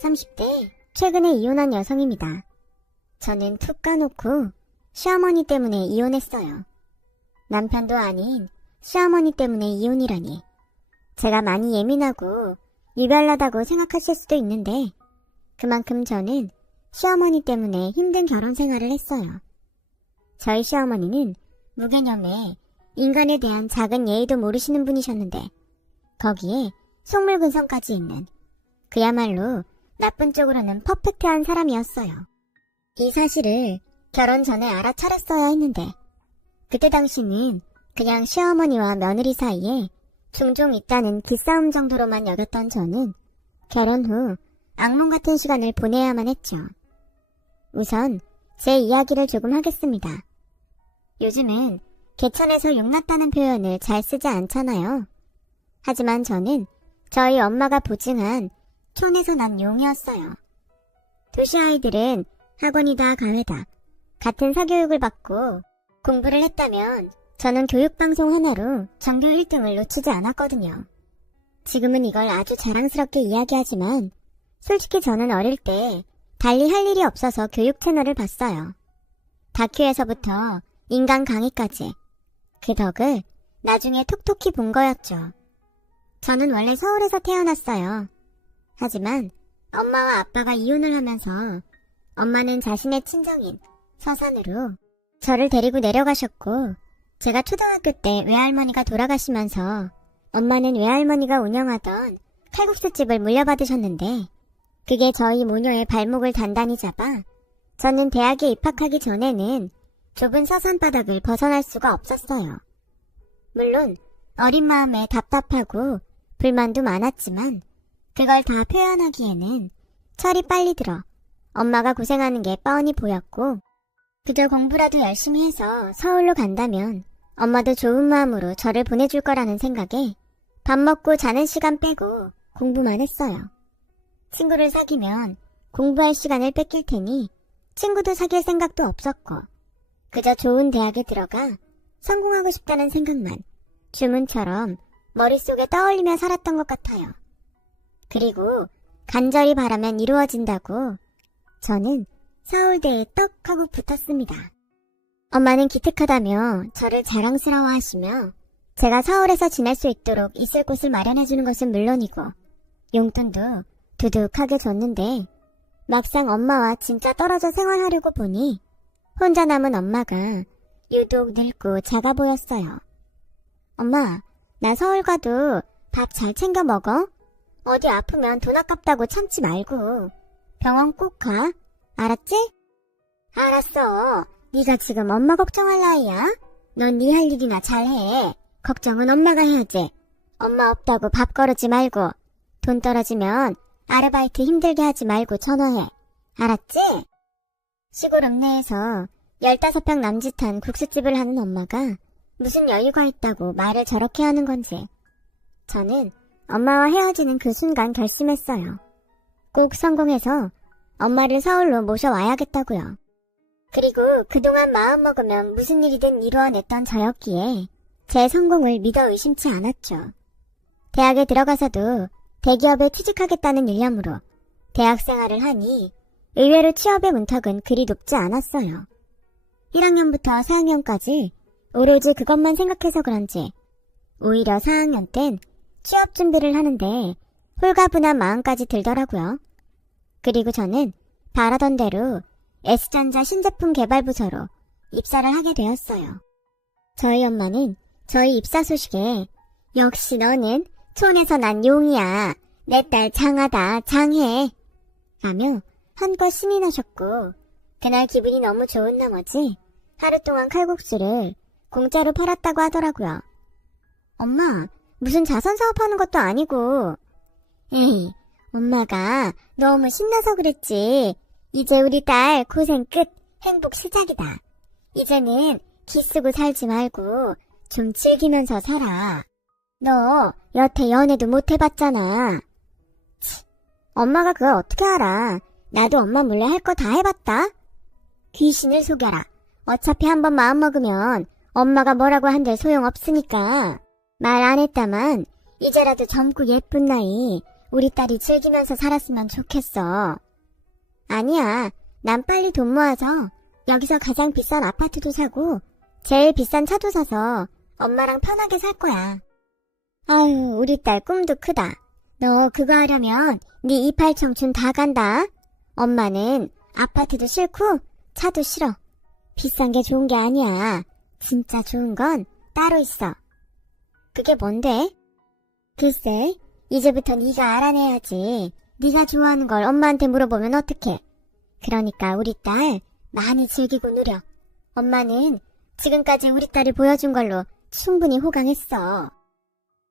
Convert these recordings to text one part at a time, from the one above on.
30대 최근에 이혼한 여성입니다. 저는 툭 까놓고 시어머니 때문에 이혼했어요. 남편도 아닌 시어머니 때문에 이혼이라니. 제가 많이 예민하고 유별나다고 생각하실 수도 있는데 그만큼 저는 시어머니 때문에 힘든 결혼 생활을 했어요. 저희 시어머니는 무개념에 인간에 대한 작은 예의도 모르시는 분이셨는데 거기에 속물근성까지 있는 그야말로 나쁜 쪽으로는 퍼펙트한 사람이었어요. 이 사실을 결혼 전에 알아차렸어야 했는데 그때 당시는 그냥 시어머니와 며느리 사이에 종종 있다는 기싸움 정도로만 여겼던 저는 결혼 후 악몽 같은 시간을 보내야만 했죠. 우선 제 이야기를 조금 하겠습니다. 요즘은 개천에서 용났다는 표현을 잘 쓰지 않잖아요. 하지만 저는 저희 엄마가 보증한 촌에서 난 용이었어요. 도시 아이들은 학원이다 가회다 같은 사교육을 받고 공부를 했다면 저는 교육방송 하나로 전교 1등을 놓치지 않았거든요. 지금은 이걸 아주 자랑스럽게 이야기하지만 솔직히 저는 어릴 때 달리 할 일이 없어서 교육 채널을 봤어요. 다큐에서부터 인간 강의까지 그 덕을 나중에 톡톡히 본 거였죠. 저는 원래 서울에서 태어났어요. 하지만 엄마와 아빠가 이혼을 하면서 엄마는 자신의 친정인 서산으로 저를 데리고 내려가셨고 제가 초등학교 때 외할머니가 돌아가시면서 엄마는 외할머니가 운영하던 칼국수집을 물려받으셨는데 그게 저희 모녀의 발목을 단단히 잡아 저는 대학에 입학하기 전에는 좁은 서산바닥을 벗어날 수가 없었어요. 물론 어린 마음에 답답하고 불만도 많았지만 그걸 다 표현하기에는 철이 빨리 들어 엄마가 고생하는 게 뻔히 보였고 그저 공부라도 열심히 해서 서울로 간다면 엄마도 좋은 마음으로 저를 보내줄 거라는 생각에 밥 먹고 자는 시간 빼고 공부만 했어요. 친구를 사귀면 공부할 시간을 뺏길 테니 친구도 사귈 생각도 없었고 그저 좋은 대학에 들어가 성공하고 싶다는 생각만 주문처럼 머릿속에 떠올리며 살았던 것 같아요. 그리고 간절히 바라면 이루어진다고 저는 서울대에 떡 하고 붙었습니다. 엄마는 기특하다며 저를 자랑스러워하시며 제가 서울에서 지낼 수 있도록 있을 곳을 마련해주는 것은 물론이고 용돈도 두둑하게 줬는데 막상 엄마와 진짜 떨어져 생활하려고 보니 혼자 남은 엄마가 유독 늙고 작아 보였어요. 엄마, 나 서울 가도 밥 잘 챙겨 먹어? 어디 아프면 돈 아깝다고 참지 말고 병원 꼭 가. 알았지? 알았어. 네가 지금 엄마 걱정할 나이야? 넌 네 할 일이나 잘해. 걱정은 엄마가 해야지. 엄마 없다고 밥 거르지 말고 돈 떨어지면 아르바이트 힘들게 하지 말고 전화해. 알았지? 시골 읍내에서 15평 남짓한 국수집을 하는 엄마가 무슨 여유가 있다고 말을 저렇게 하는 건지 저는 엄마와 헤어지는 그 순간 결심했어요. 꼭 성공해서 엄마를 서울로 모셔와야겠다고요. 그리고 그동안 마음먹으면 무슨 일이든 이루어냈던 저였기에 제 성공을 믿어 의심치 않았죠. 대학에 들어가서도 대기업에 취직하겠다는 일념으로 대학생활을 하니 의외로 취업의 문턱은 그리 높지 않았어요. 1학년부터 4학년까지 오로지 그것만 생각해서 그런지 오히려 4학년 땐 취업 준비를 하는데 홀가분한 마음까지 들더라고요. 그리고 저는 바라던 대로 S전자 신제품 개발 부서로 입사를 하게 되었어요. 저희 엄마는 저희 입사 소식에 역시 너는 촌에서 난 용이야. 내 딸 장하다 장해. 라며 한껏 신이 나셨고 그날 기분이 너무 좋은 나머지 하루 동안 칼국수를 공짜로 팔았다고 하더라고요. 엄마, 무슨 자선 사업하는 것도 아니고. 에이, 엄마가 너무 신나서 그랬지. 이제 우리 딸 고생 끝, 행복 시작이다. 이제는 기쓰고 살지 말고 좀 즐기면서 살아. 너 여태 연애도 못 해봤잖아. 치, 엄마가 그걸 어떻게 알아. 나도 엄마 몰래 할 거 다 해봤다. 귀신을 속여라. 어차피 한번 마음먹으면 엄마가 뭐라고 한들 소용없으니까. 말 안 했다만 이제라도 젊고 예쁜 나이 우리 딸이 즐기면서 살았으면 좋겠어. 아니야. 난 빨리 돈 모아서 여기서 가장 비싼 아파트도 사고 제일 비싼 차도 사서 엄마랑 편하게 살 거야. 아유, 우리 딸 꿈도 크다. 너 그거 하려면 네 이팔 청춘 다 간다. 엄마는 아파트도 싫고 차도 싫어. 비싼 게 좋은 게 아니야. 진짜 좋은 건 따로 있어. 그게 뭔데? 글쎄, 이제부터 네가 알아내야지. 네가 좋아하는 걸 엄마한테 물어보면 어떡해. 그러니까 우리 딸 많이 즐기고 누려. 엄마는 지금까지 우리 딸이 보여준 걸로 충분히 호강했어.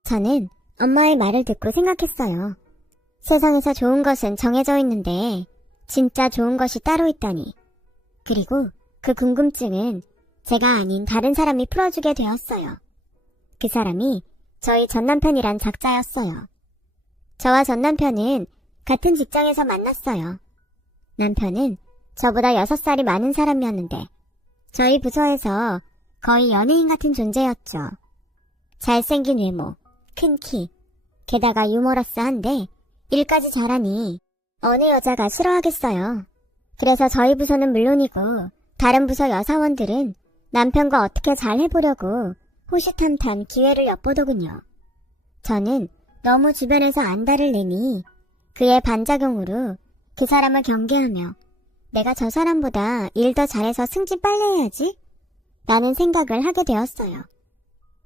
저는 엄마의 말을 듣고 생각했어요. 세상에서 좋은 것은 정해져 있는데 진짜 좋은 것이 따로 있다니. 그리고 그 궁금증은 제가 아닌 다른 사람이 풀어주게 되었어요. 그 사람이 저희 전남편이란 작자였어요. 저와 전남편은 같은 직장에서 만났어요. 남편은 저보다 6살이 많은 사람이었는데 저희 부서에서 거의 연예인 같은 존재였죠. 잘생긴 외모, 큰 키, 게다가 유머러스한데 일까지 잘하니 어느 여자가 싫어하겠어요. 그래서 저희 부서는 물론이고 다른 부서 여사원들은 남편과 어떻게 잘 해보려고 호시탐탐 기회를 엿보더군요. 저는 너무 주변에서 안달을 내니 그의 반작용으로 그 사람을 경계하며 내가 저 사람보다 일 더 잘해서 승진 빨리 해야지 라는 생각을 하게 되었어요.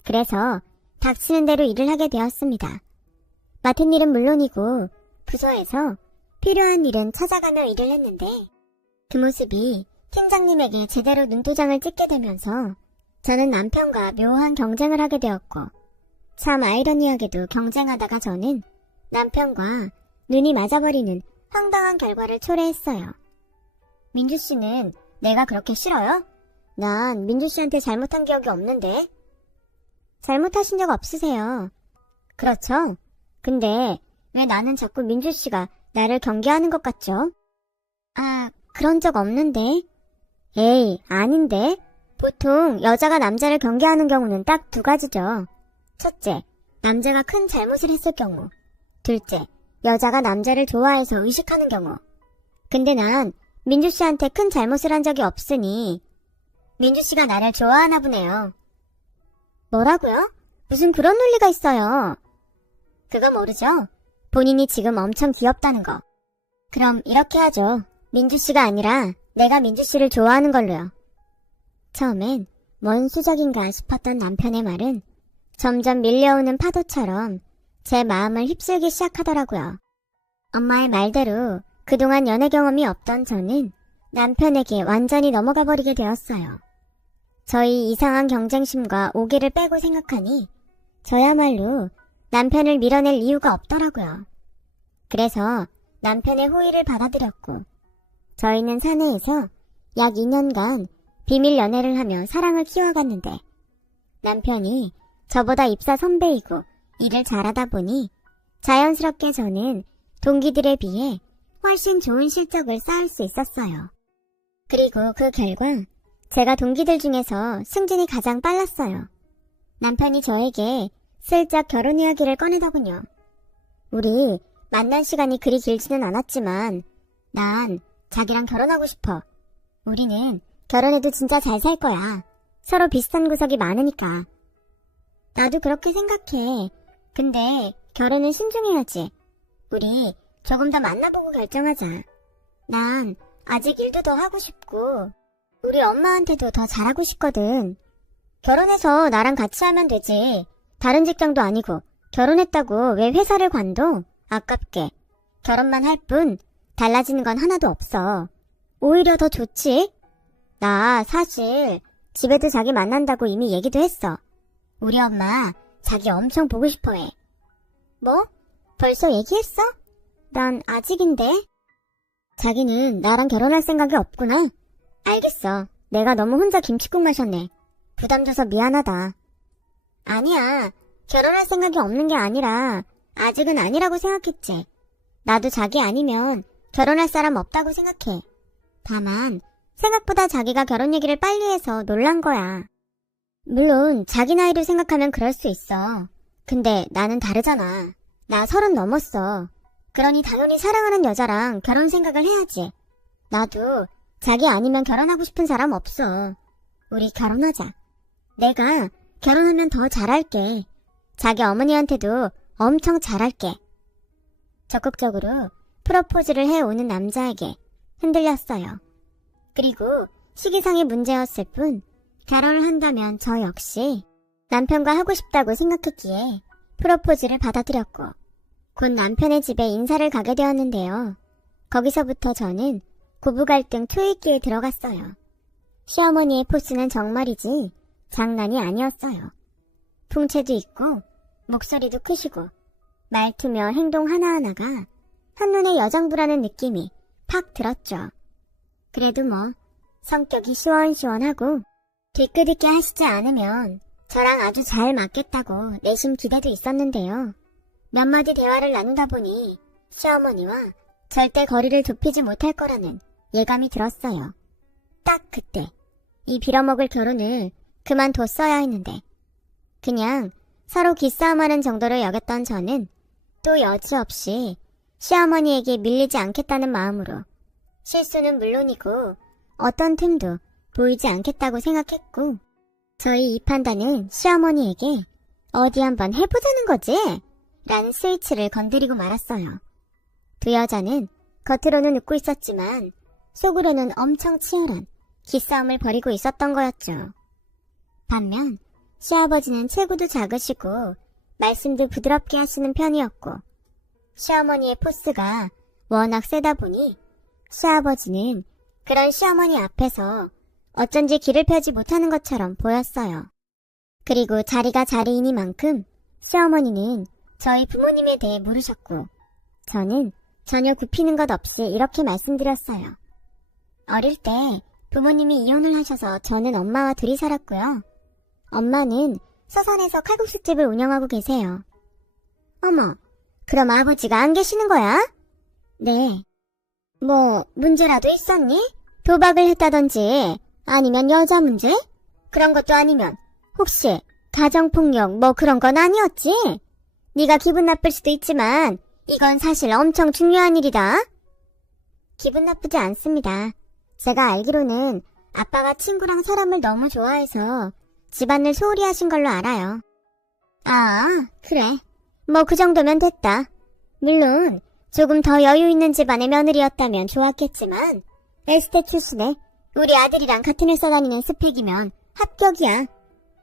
그래서 닥치는 대로 일을 하게 되었습니다. 맡은 일은 물론이고 부서에서 필요한 일은 찾아가며 일을 했는데 그 모습이 팀장님에게 제대로 눈도장을 찍게 되면서 저는 남편과 묘한 경쟁을 하게 되었고 참 아이러니하게도 경쟁하다가 저는 남편과 눈이 맞아버리는 황당한 결과를 초래했어요. 민주씨는 내가 그렇게 싫어요? 난 민주씨한테 잘못한 기억이 없는데. 잘못하신 적 없으세요. 그렇죠? 근데 왜 나는 자꾸 민주씨가 나를 경계하는 것 같죠? 아, 그런 적 없는데. 에이, 아닌데. 보통 여자가 남자를 경계하는 경우는 딱 2가지죠. 첫째, 남자가 큰 잘못을 했을 경우. 둘째, 여자가 남자를 좋아해서 의식하는 경우. 근데 난 민주씨한테 큰 잘못을 한 적이 없으니 민주씨가 나를 좋아하나 보네요. 뭐라고요? 무슨 그런 논리가 있어요. 그거 모르죠? 본인이 지금 엄청 귀엽다는 거. 그럼 이렇게 하죠. 민주씨가 아니라 내가 민주씨를 좋아하는 걸로요. 처음엔 뭔 수작인가 싶었던 남편의 말은 점점 밀려오는 파도처럼 제 마음을 휩쓸기 시작하더라고요. 엄마의 말대로 그동안 연애 경험이 없던 저는 남편에게 완전히 넘어가 버리게 되었어요. 저희 이상한 경쟁심과 오기를 빼고 생각하니 저야말로 남편을 밀어낼 이유가 없더라고요. 그래서 남편의 호의를 받아들였고 저희는 사내에서 약 2년간 비밀 연애를 하며 사랑을 키워갔는데 남편이 저보다 입사 선배이고 일을 잘하다 보니 자연스럽게 저는 동기들에 비해 훨씬 좋은 실적을 쌓을 수 있었어요. 그리고 그 결과 제가 동기들 중에서 승진이 가장 빨랐어요. 남편이 저에게 슬쩍 결혼 이야기를 꺼내더군요. 우리 만난 시간이 그리 길지는 않았지만 난 자기랑 결혼하고 싶어. 우리는 결혼해도 진짜 잘 살 거야. 서로 비슷한 구석이 많으니까. 나도 그렇게 생각해. 근데 결혼은 신중해야지. 우리 조금 더 만나보고 결정하자. 난 아직 일도 더 하고 싶고 우리 엄마한테도 더 잘하고 싶거든. 결혼해서 나랑 같이 하면 되지. 다른 직장도 아니고 결혼했다고 왜 회사를 관둬? 아깝게. 결혼만 할 뿐 달라지는 건 하나도 없어. 오히려 더 좋지? 나 사실 집에도 자기 만난다고 이미 얘기도 했어. 우리 엄마 자기 엄청 보고 싶어해. 뭐? 벌써 얘기했어? 난 아직인데. 자기는 나랑 결혼할 생각이 없구나. 알겠어. 내가 너무 혼자 김칫국 마셨네. 부담 줘서 미안하다. 아니야. 결혼할 생각이 없는 게 아니라 아직은 아니라고 생각했지. 나도 자기 아니면 결혼할 사람 없다고 생각해. 다만 생각보다 자기가 결혼 얘기를 빨리 해서 놀란 거야. 물론 자기 나이를 생각하면 그럴 수 있어. 근데 나는 다르잖아. 나 30 넘었어. 그러니 당연히 사랑하는 여자랑 결혼 생각을 해야지. 나도 자기 아니면 결혼하고 싶은 사람 없어. 우리 결혼하자. 내가 결혼하면 더 잘할게. 자기 어머니한테도 엄청 잘할게. 적극적으로 프로포즈를 해오는 남자에게 흔들렸어요. 그리고 시기상의 문제였을 뿐 결혼을 한다면 저 역시 남편과 하고 싶다고 생각했기에 프로포즈를 받아들였고 곧 남편의 집에 인사를 가게 되었는데요. 거기서부터 저는 고부갈등 투입기에 들어갔어요. 시어머니의 포스는 정말이지 장난이 아니었어요. 풍채도 있고 목소리도 크시고 말투며 행동 하나하나가 한눈에 여장부라는 느낌이 팍 들었죠. 그래도 뭐 성격이 시원시원하고 뒤끝있게 하시지 않으면 저랑 아주 잘 맞겠다고 내심 기대도 있었는데요. 몇 마디 대화를 나누다 보니 시어머니와 절대 거리를 좁히지 못할 거라는 예감이 들었어요. 딱 그때 이 빌어먹을 결혼을 그만뒀어야 했는데 그냥 서로 기싸움하는 정도로 여겼던 저는 또 여지없이 시어머니에게 밀리지 않겠다는 마음으로 실수는 물론이고 어떤 틈도 보이지 않겠다고 생각했고 저희 이 판단은 시어머니에게 어디 한번 해보자는 거지? 라는 스위치를 건드리고 말았어요. 두 여자는 겉으로는 웃고 있었지만 속으로는 엄청 치열한 기싸움을 벌이고 있었던 거였죠. 반면 시아버지는 체구도 작으시고 말씀도 부드럽게 하시는 편이었고 시어머니의 포스가 워낙 세다 보니 시아버지는 그런 시어머니 앞에서 어쩐지 길을 펴지 못하는 것처럼 보였어요. 그리고 자리가 자리이니만큼 시어머니는 저희 부모님에 대해 물으셨고 저는 전혀 굽히는 것 없이 이렇게 말씀드렸어요. 어릴 때 부모님이 이혼을 하셔서 저는 엄마와 둘이 살았고요. 엄마는 서산에서 칼국수집을 운영하고 계세요. 어머, 그럼 아버지가 안 계시는 거야? 네. 뭐 문제라도 있었니? 도박을 했다든지 아니면 여자 문제? 그런 것도 아니면 혹시 가정폭력 뭐 그런 건 아니었지? 네가 기분 나쁠 수도 있지만 이건 사실 엄청 중요한 일이다. 기분 나쁘지 않습니다. 제가 알기로는 아빠가 친구랑 사람을 너무 좋아해서 집안을 소홀히 하신 걸로 알아요. 아, 그래. 뭐 그 정도면 됐다. 물론 조금 더 여유 있는 집안의 며느리였다면 좋았겠지만 에스테 출신에 우리 아들이랑 같은 회사 다니는 스펙이면 합격이야.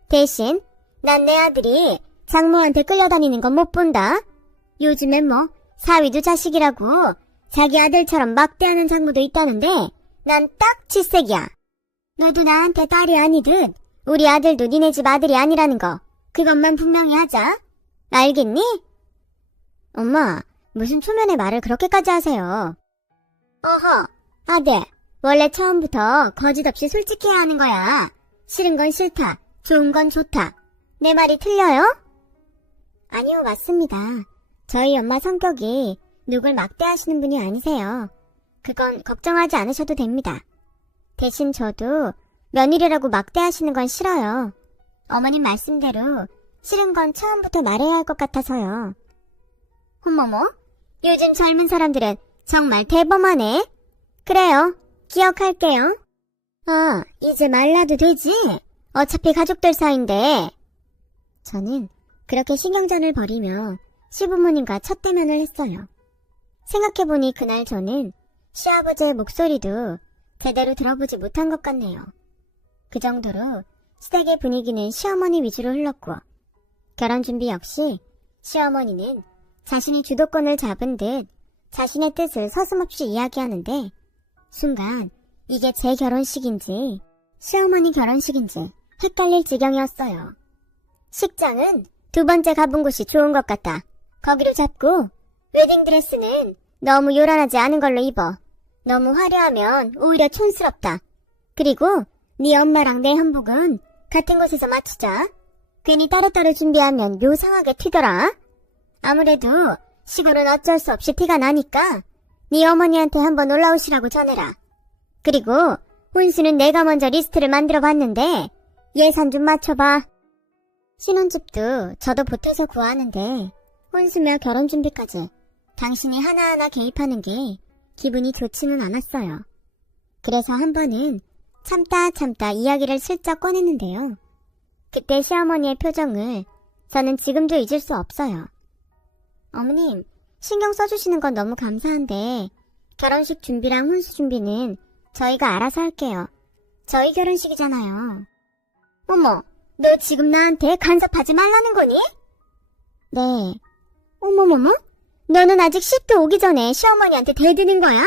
대신 난 내 아들이 장모한테 끌려다니는 건 못 본다. 요즘엔 뭐 사위도 자식이라고 자기 아들처럼 막대하는 장모도 있다는데 난 딱 질색이야. 너도 나한테 딸이 아니듯 우리 아들도 니네 집 아들이 아니라는 거 그것만 분명히 하자. 알겠니? 엄마, 무슨 초면에 말을 그렇게까지 하세요? 어허, 아들, 원래 처음부터 거짓 없이 솔직해야 하는 거야. 싫은 건 싫다, 좋은 건 좋다. 내 말이 틀려요? 아니요, 맞습니다. 저희 엄마 성격이 누굴 막대하시는 분이 아니세요. 그건 걱정하지 않으셔도 됩니다. 대신 저도 며느리라고 막대하시는 건 싫어요. 어머님 말씀대로 싫은 건 처음부터 말해야 할 것 같아서요. 어머머, 요즘 젊은 사람들은 정말 대범하네. 그래요, 기억할게요. 아, 이제 말라도 되지? 어차피 가족들 사이인데. 저는 그렇게 신경전을 벌이며 시부모님과 첫 대면을 했어요. 생각해보니 그날 저는 시아버지의 목소리도 제대로 들어보지 못한 것 같네요. 그 정도로 시댁의 분위기는 시어머니 위주로 흘렀고 결혼 준비 역시 시어머니는 자신이 주도권을 잡은 듯 자신의 뜻을 서슴없이 이야기하는데 순간 이게 제 결혼식인지 시어머니 결혼식인지 헷갈릴 지경이었어요. 식장은 두 번째 가본 곳이 좋은 것 같다. 거기로 잡고 웨딩드레스는 너무 요란하지 않은 걸로 입어. 너무 화려하면 오히려 촌스럽다. 그리고 네 엄마랑 내 한복은 같은 곳에서 맞추자. 괜히 따로따로 준비하면 요상하게 튀더라. 아무래도 시골은 어쩔 수 없이 티가 나니까 네 어머니한테 한번 올라오시라고 전해라. 그리고 혼수는 내가 먼저 리스트를 만들어 봤는데 예산 좀 맞춰봐. 신혼집도 저도 보태서 구하는데 혼수며 결혼 준비까지 당신이 하나하나 개입하는 게 기분이 좋지는 않았어요. 그래서 한 번은 참다 이야기를 슬쩍 꺼냈는데요. 그때 시어머니의 표정을 저는 지금도 잊을 수 없어요. 어머님, 신경 써주시는 건 너무 감사한데 결혼식 준비랑 혼수 준비는 저희가 알아서 할게요. 저희 결혼식이잖아요. 어머, 너 지금 나한테 간섭하지 말라는 거니? 네. 어머머머? 너는 아직 10도 오기 전에 시어머니한테 대드는 거야?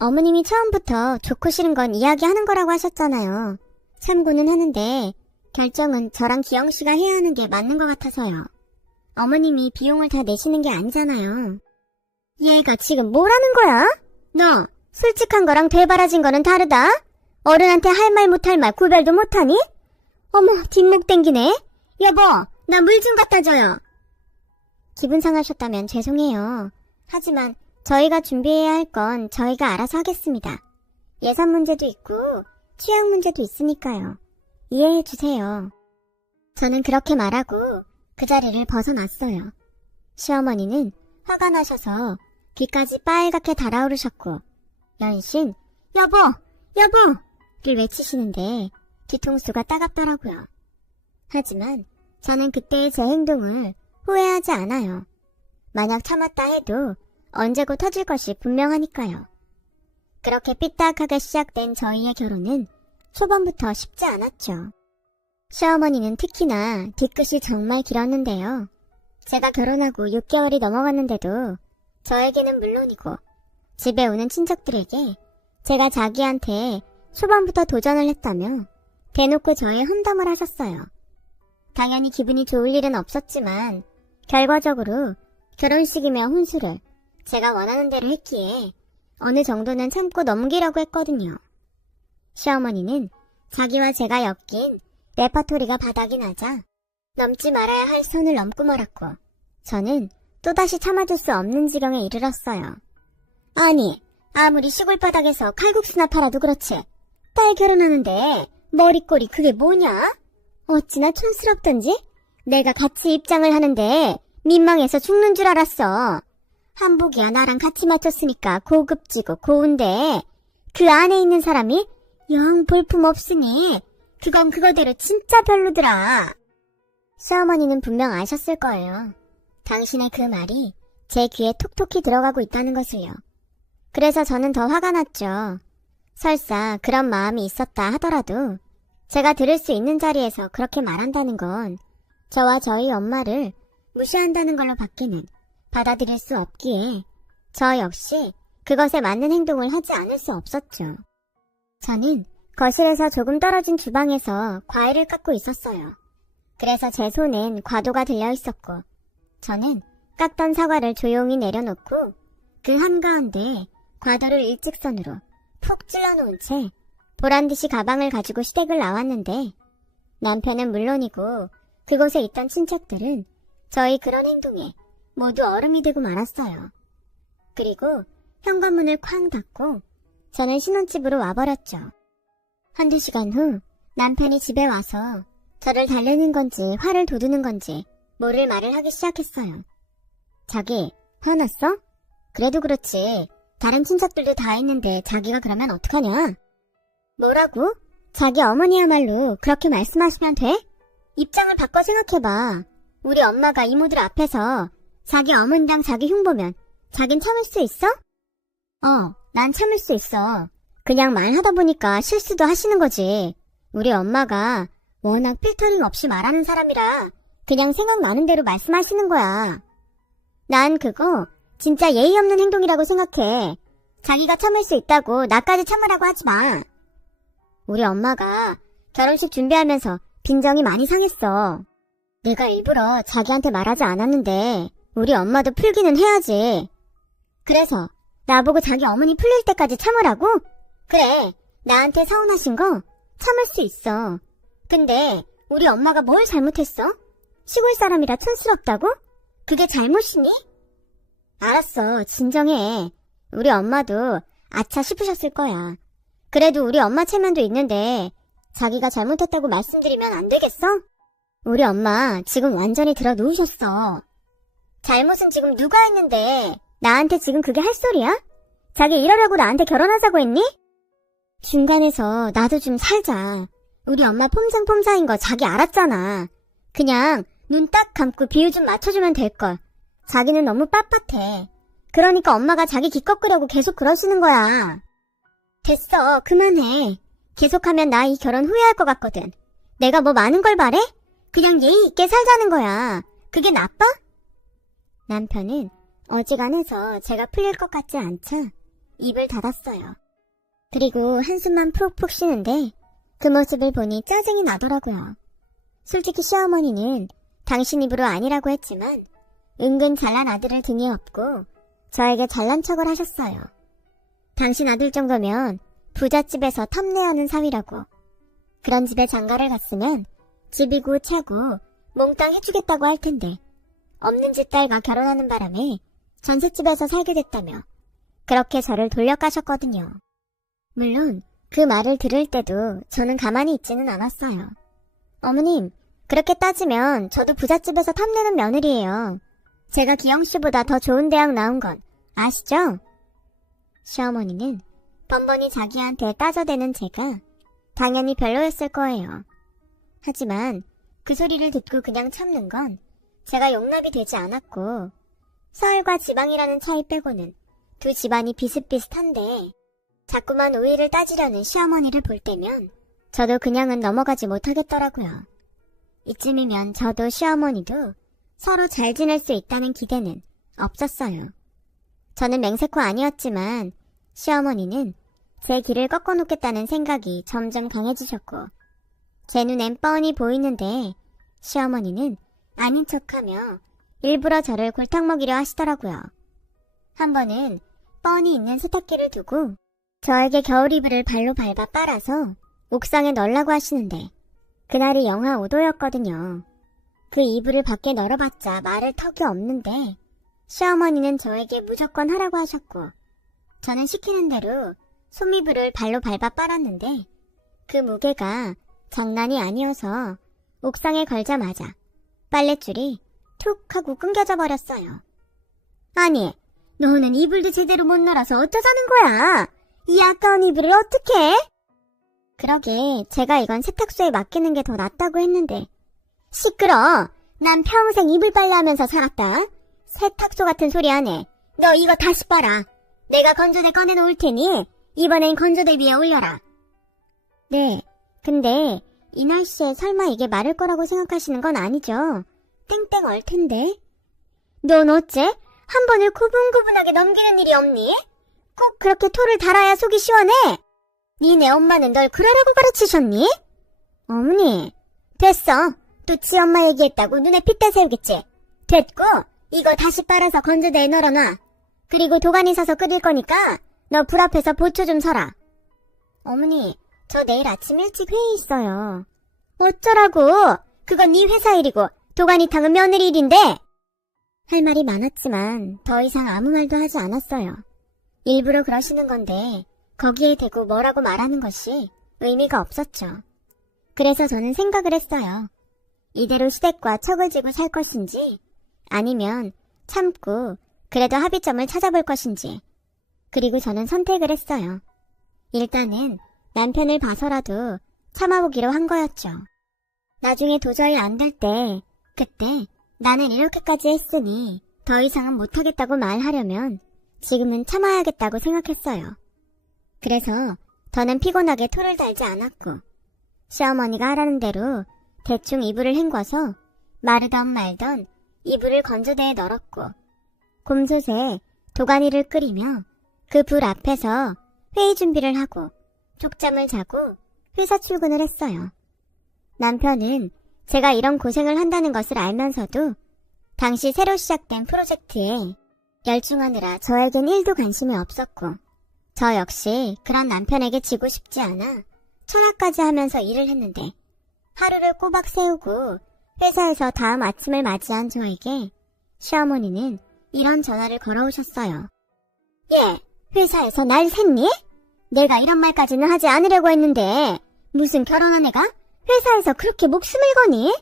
어머님이 처음부터 좋고 싫은 건 이야기하는 거라고 하셨잖아요. 참고는 하는데 결정은 저랑 기영씨가 해야 하는 게 맞는 것 같아서요. 어머님이 비용을 다 내시는 게 아니잖아요. 얘가 지금 뭐라는 거야? 너 솔직한 거랑 되바라진 거는 다르다? 어른한테 할 말 못할 말 구별도 못하니? 어머, 뒷목 땡기네. 여보, 나 물 좀 갖다 줘요. 기분 상하셨다면 죄송해요. 하지만 저희가 준비해야 할 건 저희가 알아서 하겠습니다. 예산 문제도 있고 취향 문제도 있으니까요. 이해해 주세요. 저는 그렇게 말하고 그 자리를 벗어났어요. 시어머니는 화가 나셔서 귀까지 빨갛게 달아오르셨고 연신 여보! 여보!를 외치시는데 뒤통수가 따갑더라고요. 하지만 저는 그때의 제 행동을 후회하지 않아요. 만약 참았다 해도 언제고 터질 것이 분명하니까요. 그렇게 삐딱하게 시작된 저희의 결혼은 초반부터 쉽지 않았죠. 시어머니는 특히나 뒤끝이 정말 길었는데요. 제가 결혼하고 6개월이 넘어갔는데도 저에게는 물론이고 집에 오는 친척들에게 제가 자기한테 초반부터 도전을 했다며 대놓고 저의 험담을 하셨어요. 당연히 기분이 좋을 일은 없었지만 결과적으로 결혼식이며 혼수를 제가 원하는 대로 했기에 어느 정도는 참고 넘기려고 했거든요. 시어머니는 자기와 제가 엮인 레파토리가 바닥이 나자 넘지 말아야 할 선을 넘고 말았고 저는 또다시 참아줄 수 없는 지경에 이르렀어요. 아니, 아무리 시골 바닥에서 칼국수나 팔아도 그렇지 딸 결혼하는데 머리꼬리 그게 뭐냐? 어찌나 촌스럽던지? 내가 같이 입장을 하는데 민망해서 죽는 줄 알았어. 한복이야 나랑 같이 맞췄으니까 고급지고 고운데 그 안에 있는 사람이 영 볼품없으니 그건 그거대로 진짜 별로더라. 시어머니는 분명 아셨을 거예요. 당신의 그 말이 제 귀에 톡톡히 들어가고 있다는 것을요. 그래서 저는 더 화가 났죠. 설사 그런 마음이 있었다 하더라도 제가 들을 수 있는 자리에서 그렇게 말한다는 건 저와 저희 엄마를 무시한다는 걸로 밖에는 받아들일 수 없기에 저 역시 그것에 맞는 행동을 하지 않을 수 없었죠. 저는 거실에서 조금 떨어진 주방에서 과일을 깎고 있었어요. 그래서 제 손엔 과도가 들려 있었고 저는 깎던 사과를 조용히 내려놓고 그 한가운데 과도를 일직선으로 푹 찔러놓은 채 보란듯이 가방을 가지고 시댁을 나왔는데 남편은 물론이고 그곳에 있던 친척들은 저희 그런 행동에 모두 얼음이 되고 말았어요. 그리고 현관문을 쾅 닫고 저는 신혼집으로 와버렸죠. 한두 시간 후 남편이 집에 와서 저를 달래는 건지 화를 돋우는 건지 모를 말을 하기 시작했어요. 자기 화났어? 그래도 그렇지 다른 친척들도 다 있는데 자기가 그러면 어떡하냐? 뭐라고? 자기 어머니야말로 그렇게 말씀하시면 돼? 입장을 바꿔 생각해봐. 우리 엄마가 이모들 앞에서 자기 어머니랑 자기 흉보면 자긴 참을 수 있어? 난 참을 수 있어. 그냥 말하다 보니까 실수도 하시는 거지. 우리 엄마가 워낙 필터링 없이 말하는 사람이라 그냥 생각나는 대로 말씀하시는 거야. 난 그거 진짜 예의 없는 행동이라고 생각해. 자기가 참을 수 있다고 나까지 참으라고 하지 마. 우리 엄마가 결혼식 준비하면서 빈정이 많이 상했어. 내가 일부러 자기한테 말하지 않았는데 우리 엄마도 풀기는 해야지. 그래서 나보고 자기 어머니 풀릴 때까지 참으라고? 그래, 나한테 서운하신 거 참을 수 있어. 근데 우리 엄마가 뭘 잘못했어? 시골 사람이라 촌스럽다고? 그게 잘못이니? 알았어, 진정해. 우리 엄마도 아차 싶으셨을 거야. 그래도 우리 엄마 체면도 있는데 자기가 잘못했다고 말씀드리면 안 되겠어? 우리 엄마 지금 완전히 들어 누우셨어. 잘못은 지금 누가 했는데 나한테 지금 그게 할 소리야? 자기 이러려고 나한테 결혼하자고 했니? 중간에서 나도 좀 살자. 우리 엄마 폼장폼장인 거 자기 알았잖아. 그냥 눈 딱 감고 비유 좀 맞춰주면 될걸. 자기는 너무 빳빳해. 그러니까 엄마가 자기 기껏 끄려고 계속 그러시는 거야. 됐어, 그만해. 계속하면 나 이 결혼 후회할 것 같거든. 내가 뭐 많은 걸 바래? 그냥 예의 있게 살자는 거야. 그게 나빠? 남편은 어지간해서 제가 풀릴 것 같지 않자 입을 닫았어요. 그리고 한숨만 푹푹 쉬는데 그 모습을 보니 짜증이 나더라고요. 솔직히 시어머니는 당신 입으로 아니라고 했지만 은근 잘난 아들을 등에 업고 저에게 잘난 척을 하셨어요. 당신 아들 정도면 부잣집에서 탐내하는 사위라고. 그런 집에 장가를 갔으면 집이고 차고 몽땅 해주겠다고 할 텐데 없는 집 딸과 결혼하는 바람에 전셋집에서 살게 됐다며 그렇게 저를 돌려가셨거든요. 물론 그 말을 들을 때도 저는 가만히 있지는 않았어요. 어머님, 그렇게 따지면 저도 부잣집에서 탐내는 며느리예요. 제가 기영씨보다 더 좋은 대학 나온 건 아시죠? 시어머니는 번번이 자기한테 따져대는 제가 당연히 별로였을 거예요. 하지만 그 소리를 듣고 그냥 참는 건 제가 용납이 되지 않았고 서울과 지방이라는 차이 빼고는 두 집안이 비슷비슷한데 자꾸만 우위를 따지려는 시어머니를 볼 때면 저도 그냥은 넘어가지 못하겠더라고요. 이쯤이면 저도 시어머니도 서로 잘 지낼 수 있다는 기대는 없었어요. 저는 맹세코 아니었지만 시어머니는 제 길을 꺾어놓겠다는 생각이 점점 강해지셨고 제 눈엔 뻔히 보이는데 시어머니는 아닌 척하며 일부러 저를 골탕 먹이려 하시더라고요. 한 번은 뻔히 있는 세탁기를 두고 저에게 겨울 이불을 발로 밟아 빨아서 옥상에 널라고 하시는데 그날이 영하 5도였거든요. 그 이불을 밖에 널어봤자 말을 턱이 없는데 시어머니는 저에게 무조건 하라고 하셨고 저는 시키는 대로 솜이불을 발로 밟아 빨았는데 그 무게가 장난이 아니어서 옥상에 걸자마자 빨랫줄이 툭 하고 끊겨져 버렸어요. 아니, 너는 이불도 제대로 못 널어서 어쩌자는 거야? 이 아까운 이불을 어떡해? 그러게 제가 이건 세탁소에 맡기는 게 더 낫다고 했는데 시끄러! 난 평생 이불 빨래하면서 살았다. 세탁소 같은 소리 안 해. 너 이거 다시 빨아. 내가 건조대 꺼내놓을 테니 이번엔 건조대 위에 올려라. 네, 근데 이 날씨에 설마 이게 마를 거라고 생각하시는 건 아니죠? 땡땡 얼 텐데. 넌 어째 한 번을 구분구분하게 넘기는 일이 없니? 꼭 그렇게 토를 달아야 속이 시원해? 니네 엄마는 널 그러라고 가르치셨니? 어머니, 됐어. 또 지 엄마 얘기했다고 눈에 핏대 세우겠지? 됐고, 이거 다시 빨아서 건조대에 널어놔. 그리고 도가니 사서 끓일 거니까 너 불 앞에서 보초 좀 서라. 어머니, 저 내일 아침 일찍 회의 있어요. 어쩌라고? 그건 네 회사 일이고 도가니탕은 며느리 일인데. 할 말이 많았지만 더 이상 아무 말도 하지 않았어요. 일부러 그러시는 건데 거기에 대고 뭐라고 말하는 것이 의미가 없었죠. 그래서 저는 생각을 했어요. 이대로 시댁과 척을 지고 살 것인지 아니면 참고 그래도 합의점을 찾아볼 것인지. 그리고 저는 선택을 했어요. 일단은 남편을 봐서라도 참아보기로 한 거였죠. 나중에 도저히 안 될 때 그때 나는 이렇게까지 했으니 더 이상은 못하겠다고 말하려면 지금은 참아야겠다고 생각했어요. 그래서 더는 피곤하게 토를 달지 않았고 시어머니가 하라는 대로 대충 이불을 헹궈서 마르던 말던 이불을 건조대에 널었고 곰솥에 도가니를 끓이며 그 불 앞에서 회의 준비를 하고 쪽잠을 자고 회사 출근을 했어요. 남편은 제가 이런 고생을 한다는 것을 알면서도 당시 새로 시작된 프로젝트에 열중하느라 저에겐 1도 관심이 없었고 저 역시 그런 남편에게 지고 싶지 않아 철학까지 하면서 일을 했는데 하루를 꼬박 세우고 회사에서 다음 아침을 맞이한 저에게 시어머니는 이런 전화를 걸어오셨어요. 예, 회사에서 날 샜니? 내가 이런 말까지는 하지 않으려고 했는데 무슨 결혼한 애가 회사에서 그렇게 목숨을 거니?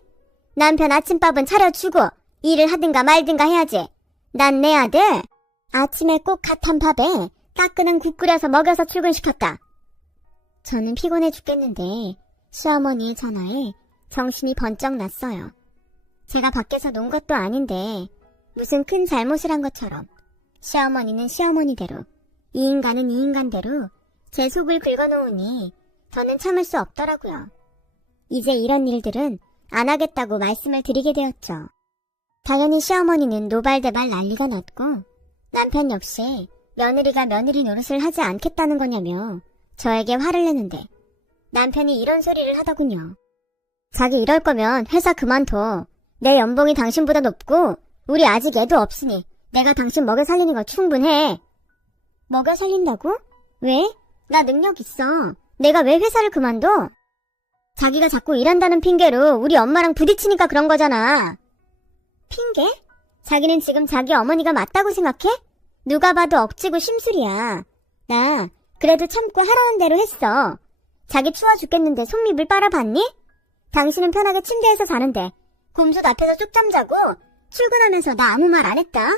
남편 아침밥은 차려주고 일을 하든가 말든가 해야지. 난 내 아들 아침에 꼭 갓한 밥에 따끈한 국 끓여서 먹여서 출근시켰다. 저는 피곤해 죽겠는데 시어머니의 전화에 정신이 번쩍 났어요. 제가 밖에서 논 것도 아닌데 무슨 큰 잘못을 한 것처럼 시어머니는 시어머니대로, 이 인간은 이 인간대로 제 속을 긁어놓으니 저는 참을 수 없더라고요. 이제 이런 일들은 안 하겠다고 말씀을 드리게 되었죠. 당연히 시어머니는 노발대발 난리가 났고, 남편 역시 며느리가 며느리 노릇을 하지 않겠다는 거냐며 저에게 화를 내는데 남편이 이런 소리를 하더군요. 자기 이럴 거면 회사 그만둬. 내 연봉이 당신보다 높고 우리 아직 애도 없으니 내가 당신 먹여 살리는 거 충분해. 먹여 살린다고? 왜? 나 능력 있어. 내가 왜 회사를 그만둬? 자기가 자꾸 일한다는 핑계로 우리 엄마랑 부딪히니까 그런 거잖아. 핑계? 자기는 지금 자기 어머니가 맞다고 생각해? 누가 봐도 억지고 심술이야. 나 그래도 참고 하라는 대로 했어. 자기 추워 죽겠는데 손밑을 빨아봤니? 당신은 편하게 침대에서 자는데 곰솥 앞에서 쪽잠 자고 출근하면서 나 아무 말 안 했다.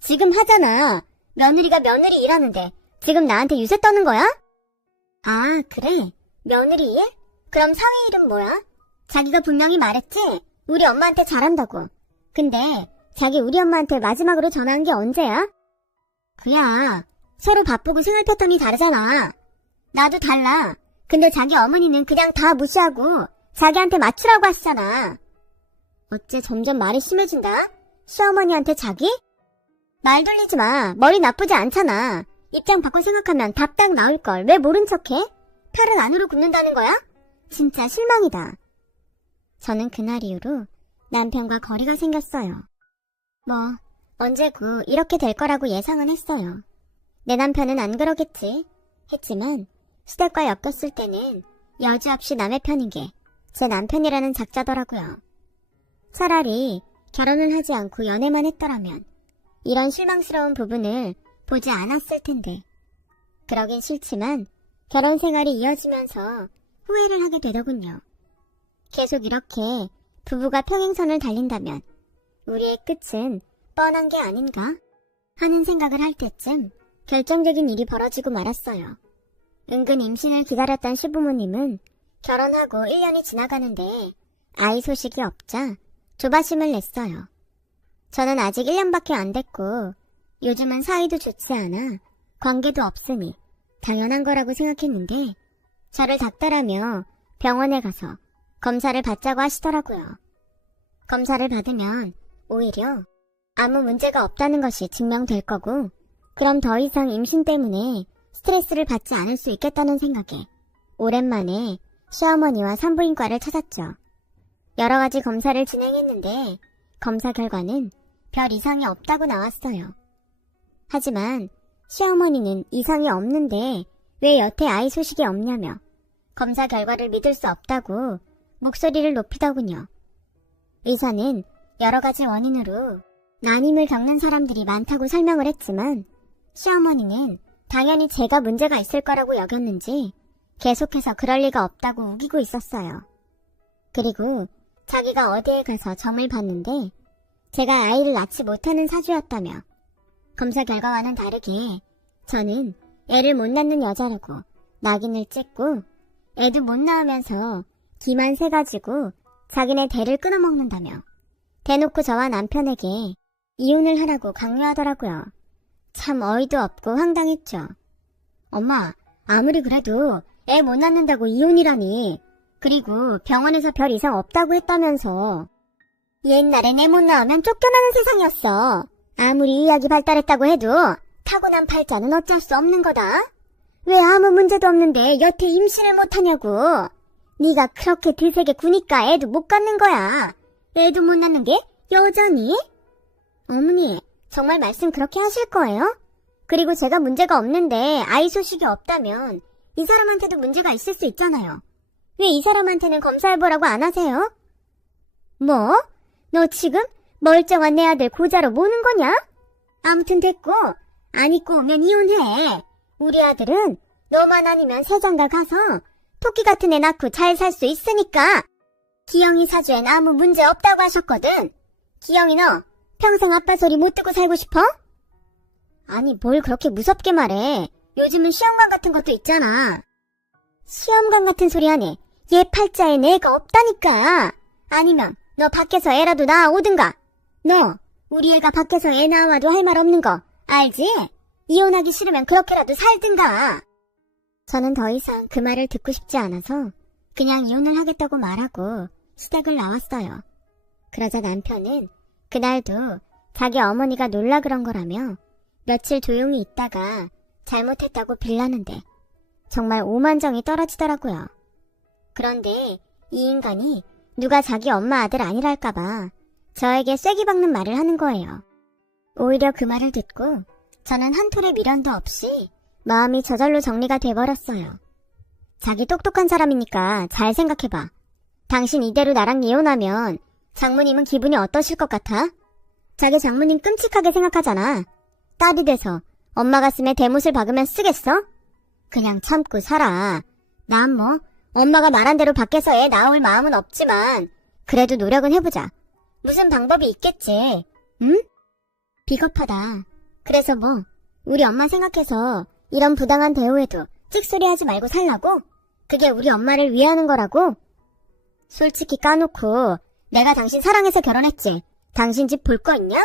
지금 하잖아. 며느리가 며느리 일하는데 지금 나한테 유세 떠는 거야? 아, 그래? 며느리 일? 그럼 상위 일은 뭐야? 자기가 분명히 말했지? 우리 엄마한테 잘한다고. 근데 자기 우리 엄마한테 마지막으로 전화한 게 언제야? 그야 서로 바쁘고 생활 패턴이 다르잖아. 나도 달라. 근데 자기 어머니는 그냥 다 무시하고 자기한테 맞추라고 하시잖아. 어째 점점 말이 심해진다? 시어머니한테 자기? 말 돌리지 마. 머리 나쁘지 않잖아. 입장 바꿔 생각하면 답 딱 나올걸. 왜 모른 척해? 팔은 안으로 굽는다는 거야? 진짜 실망이다. 저는 그날 이후로 남편과 거리가 생겼어요. 언제고 이렇게 될 거라고 예상은 했어요. 내 남편은 안 그러겠지 했지만 시댁과 엮였을 때는 여지없이 남의 편인 게 제 남편이라는 작자더라고요. 차라리 결혼을 하지 않고 연애만 했더라면 이런 실망스러운 부분을 보지 않았을 텐데. 그러긴 싫지만 결혼 생활이 이어지면서 후회를 하게 되더군요. 계속 이렇게 부부가 평행선을 달린다면 우리의 끝은 뻔한 게 아닌가 하는 생각을 할 때쯤 결정적인 일이 벌어지고 말았어요. 은근 임신을 기다렸던 시부모님은 결혼하고 1년이 지나가는데 아이 소식이 없자 조바심을 냈어요. 저는 아직 1년밖에 안 됐고 요즘은 사이도 좋지 않아 관계도 없으니 당연한 거라고 생각했는데 저를 닥달하며 병원에 가서 검사를 받자고 하시더라고요. 검사를 받으면 오히려 아무 문제가 없다는 것이 증명될 거고, 그럼 더 이상 임신 때문에 스트레스를 받지 않을 수 있겠다는 생각에 오랜만에 시어머니와 산부인과를 찾았죠. 여러 가지 검사를 진행했는데 검사 결과는 별 이상이 없다고 나왔어요. 하지만 시어머니는 이상이 없는데 왜 여태 아이 소식이 없냐며 검사 결과를 믿을 수 없다고 목소리를 높이더군요. 의사는 여러 가지 원인으로 난임을 겪는 사람들이 많다고 설명을 했지만 시어머니는 당연히 제가 문제가 있을 거라고 여겼는지 계속해서 그럴 리가 없다고 우기고 있었어요. 그리고 자기가 어디에 가서 점을 봤는데 제가 아이를 낳지 못하는 사주였다며 검사 결과와는 다르게 저는 애를 못 낳는 여자라고 낙인을 찍고 애도 못 낳으면서 기만 세가지고 자기네 대를 끊어먹는다며 대놓고 저와 남편에게 이혼을 하라고 강요하더라고요. 참 어이도 없고 황당했죠. 엄마, 아무리 그래도 애 못 낳는다고 이혼이라니. 그리고 병원에서 별 이상 없다고 했다면서. 옛날엔 애 못 낳으면 쫓겨나는 세상이었어. 아무리 의학이 발달했다고 해도 타고난 팔자는 어쩔 수 없는 거다. 왜 아무 문제도 없는데 여태 임신을 못하냐고. 네가 그렇게 드세게 구니까 애도 못 갖는 거야. 애도 못 낳는 게 여자니? 어머니, 정말 말씀 그렇게 하실 거예요? 그리고 제가 문제가 없는데 아이 소식이 없다면 이 사람한테도 문제가 있을 수 있잖아요. 왜 이 사람한테는 검사해보라고 안 하세요? 뭐? 너 지금 멀쩡한 내 아들 고자로 모는 거냐? 아무튼 됐고, 안 입고 오면 이혼해. 우리 아들은 너만 아니면 새장가 가서 토끼 같은 애 낳고 잘 살 수 있으니까. 기영이 사주엔 아무 문제 없다고 하셨거든. 기영이 너 평생 아빠 소리 못 듣고 살고 싶어? 아니 뭘 그렇게 무섭게 말해. 요즘은 시험관 같은 것도 있잖아. 시험관 같은 소리 하네. 얘 팔자에 내가 없다니까. 아니면 너 밖에서 애라도 낳아오든가. 너 우리 애가 밖에서 애 낳아와도 할 말 없는 거 알지? 이혼하기 싫으면 그렇게라도 살든가. 저는 더 이상 그 말을 듣고 싶지 않아서 그냥 이혼을 하겠다고 말하고 시댁을 나왔어요. 그러자 남편은 그날도 자기 어머니가 놀라 그런 거라며 며칠 조용히 있다가 잘못했다고 빌라는데 정말 오만정이 떨어지더라고요. 그런데 이 인간이 누가 자기 엄마 아들 아니랄까봐 저에게 쐐기 박는 말을 하는 거예요. 오히려 그 말을 듣고 저는 한 톨의 미련도 없이 마음이 저절로 정리가 돼버렸어요. 자기 똑똑한 사람이니까 잘 생각해봐. 당신 이대로 나랑 이혼하면 장모님은 기분이 어떠실 것 같아? 자기 장모님 끔찍하게 생각하잖아. 딸이 돼서 엄마 가슴에 대못을 박으면 쓰겠어? 그냥 참고 살아. 난 뭐 엄마가 말한 대로 밖에서 애 낳을 마음은 없지만 그래도 노력은 해보자. 무슨 방법이 있겠지. 응? 비겁하다. 그래서 뭐 우리 엄마 생각해서 이런 부당한 대우에도 찍소리하지 말고 살라고? 그게 우리 엄마를 위하는 거라고? 솔직히 까놓고 내가 당신 사랑해서 결혼했지. 당신 집 볼 거 있냐?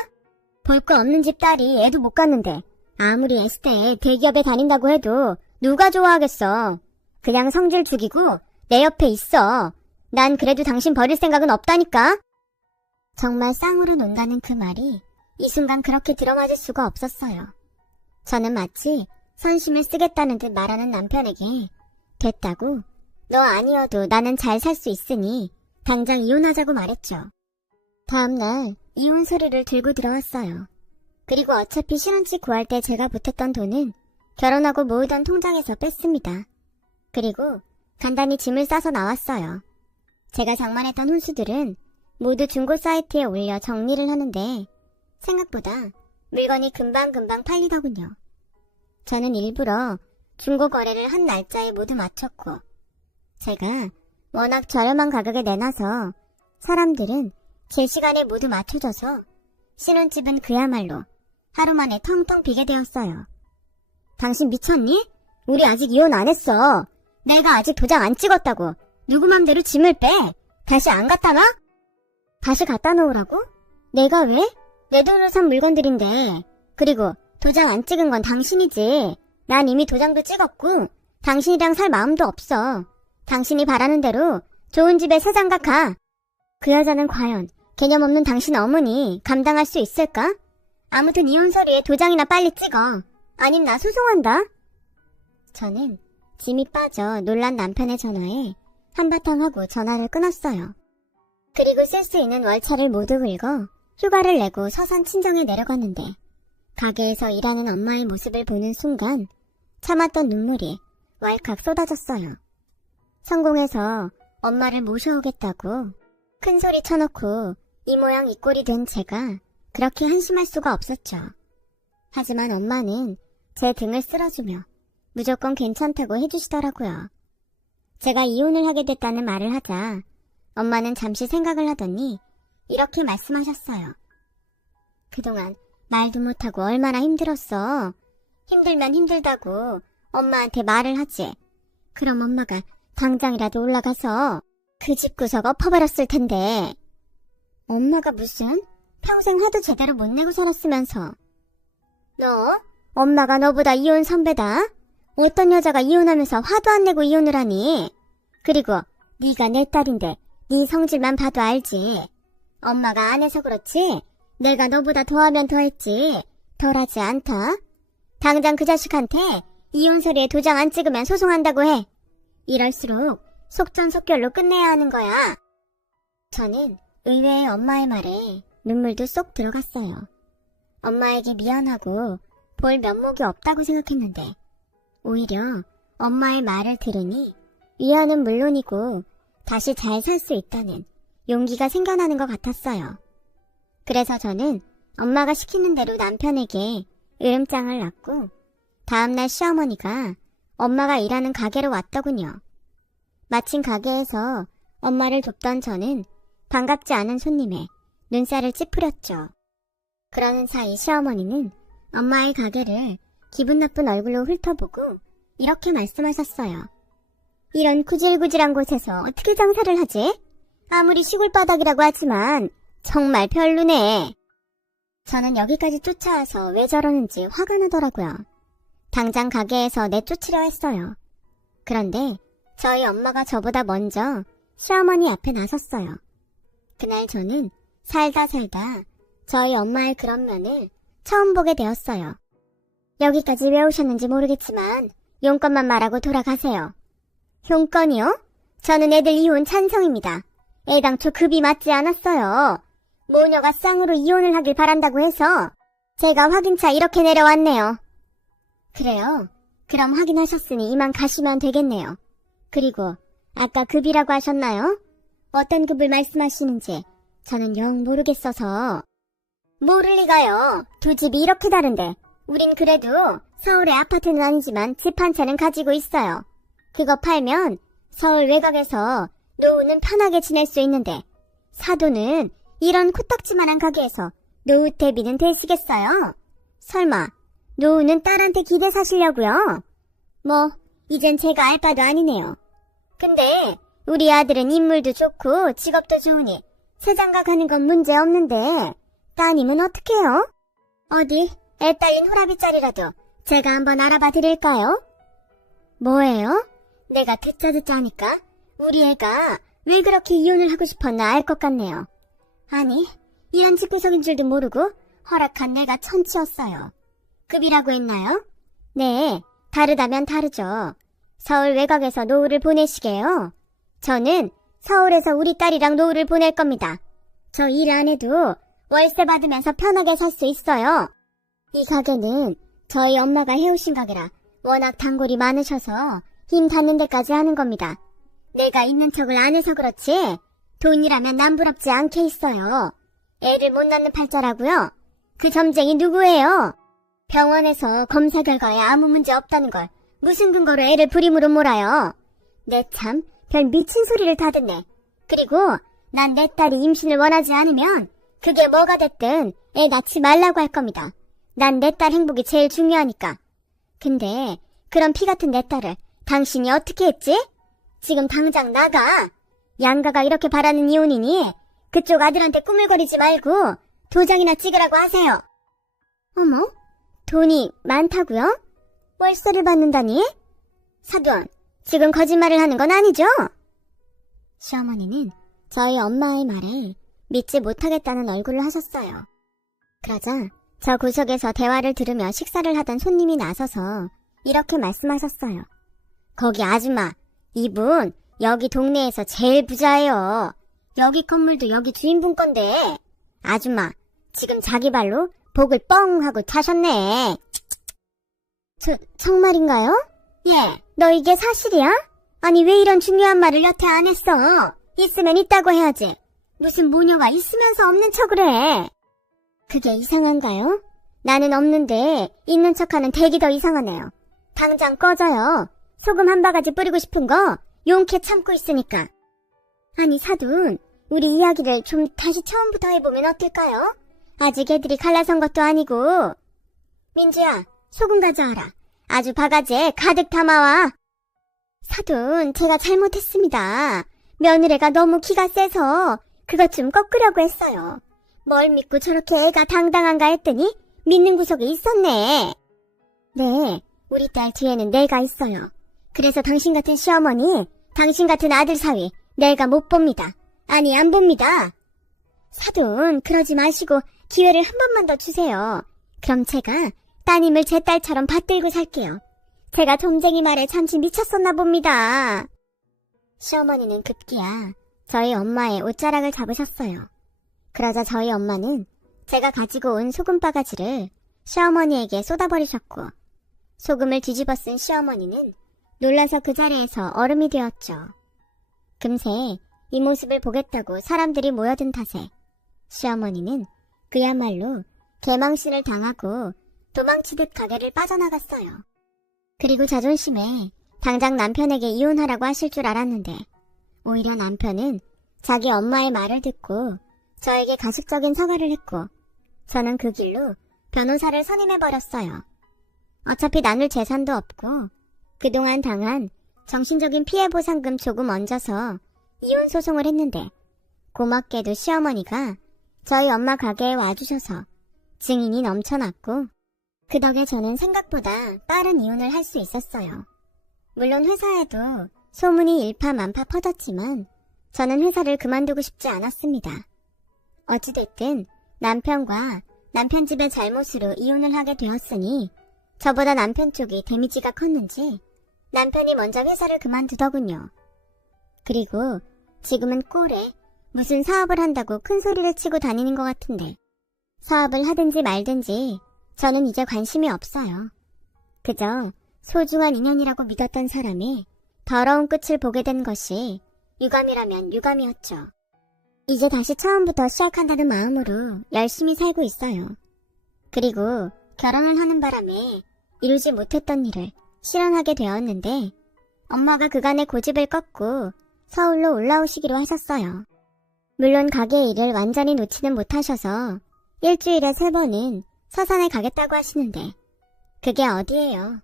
볼 거 없는 집 딸이 애도 못 갔는데 아무리 S대 대기업에 다닌다고 해도 누가 좋아하겠어. 그냥 성질 죽이고 내 옆에 있어. 난 그래도 당신 버릴 생각은 없다니까. 정말 쌍으로 논다는 그 말이 이 순간 그렇게 들어맞을 수가 없었어요. 저는 마치 선심을 쓰겠다는 듯 말하는 남편에게 됐다고? 너 아니어도 나는 잘 살 수 있으니 당장 이혼하자고 말했죠. 다음날 이혼 서류를 들고 들어왔어요. 그리고 어차피 신혼집 구할 때 제가 보탰던 돈은 결혼하고 모으던 통장에서 뺐습니다. 그리고 간단히 짐을 싸서 나왔어요. 제가 장만했던 혼수들은 모두 중고 사이트에 올려 정리를 하는데 생각보다 물건이 금방금방 팔리더군요. 저는 일부러 중고 거래를 한 날짜에 모두 맞췄고 제가 워낙 저렴한 가격에 내놔서 사람들은 제 시간에 모두 맞춰줘서 신혼집은 그야말로 하루 만에 텅텅 비게 되었어요. 당신 미쳤니? 우리 아직 이혼 안 했어. 내가 아직 도장 안 찍었다고. 누구 맘대로 짐을 빼. 다시 안 갖다 놔? 다시 갖다 놓으라고? 내가 왜? 내 돈으로 산 물건들인데. 그리고 도장 안 찍은 건 당신이지. 난 이미 도장도 찍었고 당신이랑 살 마음도 없어. 당신이 바라는 대로 좋은 집에 새 장가 가. 그 여자는 과연 개념 없는 당신 어머니 감당할 수 있을까? 아무튼 이혼 서류에 도장이나 빨리 찍어. 아님 나 소송한다. 저는 짐이 빠져 놀란 남편의 전화에 한바탕 하고 전화를 끊었어요. 그리고 쓸 수 있는 월차를 모두 긁어 휴가를 내고 서산 친정에 내려갔는데 가게에서 일하는 엄마의 모습을 보는 순간 참았던 눈물이 왈칵 쏟아졌어요. 성공해서 엄마를 모셔오겠다고 큰 소리 쳐놓고 이 모양 이 꼴이 된 제가 그렇게 한심할 수가 없었죠. 하지만 엄마는 제 등을 쓸어주며 무조건 괜찮다고 해주시더라고요. 제가 이혼을 하게 됐다는 말을 하자 엄마는 잠시 생각을 하더니 이렇게 말씀하셨어요. 그동안 말도 못하고 얼마나 힘들었어. 힘들면 힘들다고 엄마한테 말을 하지. 그럼 엄마가 당장이라도 올라가서 그 집구석 엎어버렸을 텐데. 엄마가 무슨? 평생 화도 제대로 못 내고 살았으면서. 너? 엄마가 너보다 이혼 선배다? 어떤 여자가 이혼하면서 화도 안 내고 이혼을 하니? 그리고 네가 내 딸인데 네 성질만 봐도 알지. 엄마가 안 해서 그렇지 내가 너보다 더하면 더했지 덜하지 않다. 당장 그 자식한테 이혼 서류에 도장 안 찍으면 소송한다고 해. 이럴수록 속전속결로 끝내야 하는 거야. 저는 의외의 엄마의 말에 눈물도 쏙 들어갔어요. 엄마에게 미안하고 볼 면목이 없다고 생각했는데 오히려 엄마의 말을 들으니 위안은 물론이고 다시 잘 살 수 있다는 용기가 생겨나는 것 같았어요. 그래서 저는 엄마가 시키는 대로 남편에게 으름장을 놨고 다음날 시어머니가 엄마가 일하는 가게로 왔더군요. 마침 가게에서 엄마를 돕던 저는 반갑지 않은 손님에 눈살을 찌푸렸죠. 그러는 사이 시어머니는 엄마의 가게를 기분 나쁜 얼굴로 훑어보고 이렇게 말씀하셨어요. 이런 구질구질한 곳에서 어떻게 장사를 하지? 아무리 시골 바닥이라고 하지만 정말 별로네. 저는 여기까지 쫓아와서 왜 저러는지 화가 나더라고요. 당장 가게에서 내쫓으려 했어요. 그런데 저희 엄마가 저보다 먼저 시어머니 앞에 나섰어요. 그날 저는 살다 저희 엄마의 그런 면을 처음 보게 되었어요. 여기까지 왜 오셨는지 모르겠지만 용건만 말하고 돌아가세요. 용건이요? 저는 애들 이혼 찬성입니다. 애당초 급이 맞지 않았어요. 모녀가 쌍으로 이혼을 하길 바란다고 해서 제가 확인차 이렇게 내려왔네요. 그래요? 그럼 확인하셨으니 이만 가시면 되겠네요. 그리고 아까 급이라고 하셨나요? 어떤 급을 말씀하시는지 저는 영 모르겠어서. 모를 리가요. 두 집이 이렇게 다른데 우린 그래도 서울의 아파트는 아니지만 집 한 채는 가지고 있어요. 그거 팔면 서울 외곽에서 노후는 편하게 지낼 수 있는데 사돈은 이런 코딱지만한 가게에서 노후 대비는 되시겠어요? 설마 노후는 딸한테 기대 사시려고요? 뭐 이젠 제가 알 바도 아니네요. 근데 우리 아들은 인물도 좋고 직업도 좋으니 새장가 가는 건 문제 없는데 따님은 어떻게 해요? 어디 애 딸린 호라비 자리라도 제가 한번 알아봐 드릴까요? 뭐예요? 내가 듣자 하니까 우리 애가 왜 그렇게 이혼을 하고 싶었나 알 것 같네요. 아니, 이런 집구석인 줄도 모르고 허락한 내가 천치였어요. 급이라고 했나요? 네, 다르다면 다르죠. 서울 외곽에서 노후를 보내시게요. 저는 서울에서 우리 딸이랑 노후를 보낼 겁니다. 저 일 안 해도 월세 받으면서 편하게 살 수 있어요. 이 가게는 저희 엄마가 해오신 가게라 워낙 단골이 많으셔서 힘 닿는 데까지 하는 겁니다. 내가 있는 척을 안 해서 그렇지 돈이라면 남부럽지 않게 있어요. 애를 못 낳는 팔자라고요? 그 점쟁이 누구예요? 병원에서 검사 결과에 아무 문제 없다는 걸 무슨 근거로 애를 불임으로 몰아요? 내 참 별 미친 소리를 다 듣네. 그리고 난 내 딸이 임신을 원하지 않으면 그게 뭐가 됐든 애 낳지 말라고 할 겁니다. 난 내 딸 행복이 제일 중요하니까. 근데 그런 피 같은 내 딸을 당신이 어떻게 했지? 지금 당장 나가. 양가가 이렇게 바라는 이혼이니 그쪽 아들한테 꾸물거리지 말고 도장이나 찍으라고 하세요. 어머, 돈이 많다고요? 월세를 받는다니? 사돈, 지금 거짓말을 하는 건 아니죠? 시어머니는 저희 엄마의 말에 믿지 못하겠다는 얼굴을 하셨어요. 그러자 저 구석에서 대화를 들으며 식사를 하던 손님이 나서서 이렇게 말씀하셨어요. 거기 아줌마, 이분 여기 동네에서 제일 부자예요. 여기 건물도 여기 주인분 건데. 아줌마, 지금 자기 발로 복을 뻥 하고 타셨네. 정말인가요? 예, 너 이게 사실이야? 아니 왜 이런 중요한 말을 여태 안 했어? 있으면 있다고 해야지. 무슨 모녀가 있으면서 없는 척을 해. 그게 이상한가요? 나는 없는데 있는 척하는 댁이 더 이상하네요. 당장 꺼져요. 소금 한 바가지 뿌리고 싶은 거 용케 참고 있으니까. 아니 사돈, 우리 이야기를 좀 다시 처음부터 해보면 어떨까요? 아직 애들이 갈라선 것도 아니고. 민주야, 소금 가져와라. 아주 바가지에 가득 담아와. 사돈, 제가 잘못했습니다. 며느리가 너무 기가 세서 그것 좀 꺾으려고 했어요. 뭘 믿고 저렇게 애가 당당한가 했더니 믿는 구석이 있었네. 네, 우리 딸 뒤에는 내가 있어요. 그래서 당신 같은 시어머니, 당신 같은 아들 사위 내가 못 봅니다. 아니 안 봅니다. 사돈, 그러지 마시고 기회를 한 번만 더 주세요. 그럼 제가 따님을 제 딸처럼 받들고 살게요. 제가 점쟁이 말에 잠시 미쳤었나 봅니다. 시어머니는 급기야 저희 엄마의 옷자락을 잡으셨어요. 그러자 저희 엄마는 제가 가지고 온 소금 바가지를 시어머니에게 쏟아버리셨고, 소금을 뒤집어 쓴 시어머니는 놀라서 그 자리에서 얼음이 되었죠. 금세 이 모습을 보겠다고 사람들이 모여든 탓에 시어머니는 그야말로 개망신을 당하고 도망치듯 가게를 빠져나갔어요. 그리고 자존심에 당장 남편에게 이혼하라고 하실 줄 알았는데 오히려 남편은 자기 엄마의 말을 듣고 저에게 가식적인 사과를 했고 저는 그 길로 변호사를 선임해버렸어요. 어차피 나눌 재산도 없고 그동안 당한 정신적인 피해보상금 조금 얹어서 이혼 소송을 했는데 고맙게도 시어머니가 저희 엄마 가게에 와주셔서 증인이 넘쳐났고 그 덕에 저는 생각보다 빠른 이혼을 할 수 있었어요. 물론 회사에도 소문이 일파만파 퍼졌지만 저는 회사를 그만두고 싶지 않았습니다. 어찌됐든 남편과 남편 집의 잘못으로 이혼을 하게 되었으니 저보다 남편 쪽이 데미지가 컸는지 남편이 먼저 회사를 그만두더군요. 그리고 지금은 꼴에 무슨 사업을 한다고 큰 소리를 치고 다니는 것 같은데 사업을 하든지 말든지 저는 이제 관심이 없어요. 그저 소중한 인연이라고 믿었던 사람의 더러운 끝을 보게 된 것이 유감이라면 유감이었죠. 이제 다시 처음부터 시작한다는 마음으로 열심히 살고 있어요. 그리고 결혼을 하는 바람에 이루지 못했던 일을 실현하게 되었는데 엄마가 그간의 고집을 꺾고 서울로 올라오시기로 하셨어요. 물론 가게 일을 완전히 놓지는 못하셔서 일주일에 3번은 서산에 가겠다고 하시는데 그게 어디예요.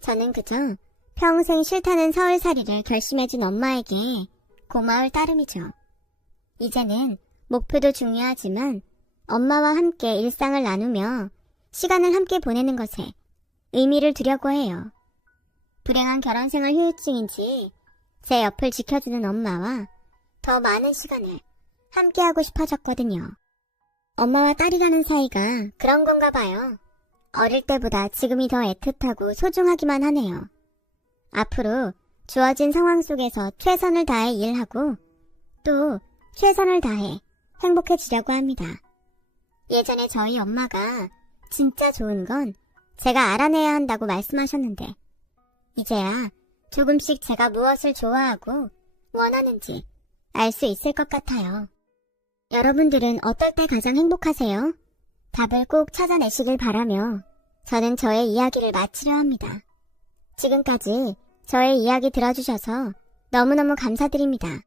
저는 그저 평생 싫다는 서울살이를 결심해준 엄마에게 고마울 따름이죠. 이제는 목표도 중요하지만 엄마와 함께 일상을 나누며 시간을 함께 보내는 것에 의미를 두려고 해요. 불행한 결혼생활 후유증인지 제 옆을 지켜주는 엄마와 더 많은 시간을 함께하고 싶어졌거든요. 엄마와 딸이라는 사이가 그런 건가 봐요. 어릴 때보다 지금이 더 애틋하고 소중하기만 하네요. 앞으로 주어진 상황 속에서 최선을 다해 일하고 또 최선을 다해 행복해지려고 합니다. 예전에 저희 엄마가 진짜 좋은 건 제가 알아내야 한다고 말씀하셨는데 이제야 조금씩 제가 무엇을 좋아하고 원하는지 알 수 있을 것 같아요. 여러분들은 어떨 때 가장 행복하세요? 답을 꼭 찾아내시길 바라며 저는 저의 이야기를 마치려 합니다. 지금까지 저의 이야기 들어주셔서 너무너무 감사드립니다.